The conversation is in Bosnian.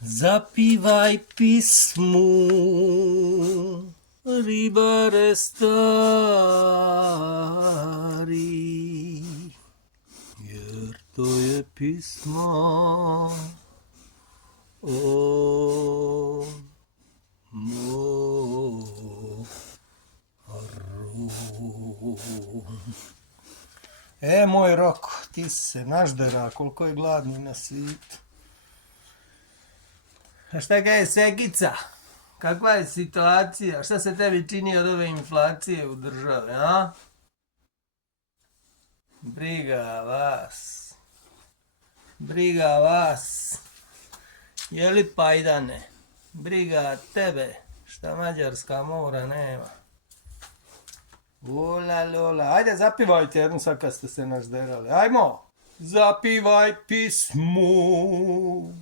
Zapivaj pismu, ribare stari, jer to je pismo o moru. Moj Roko, ti si se naždera, koliko je gladni na svijetu. A šta kaže Sekica? Kakva je situacija? Šta se tebi čini od ove inflacije u državi, a? Briga vas. Briga vas. Je li pajdane? Briga tebe. Šta Mađarska mora nema. Ula lola. Ajde zapivajte jednu sad kad ste se nažderali. Ajmo. Zapivaj pismu.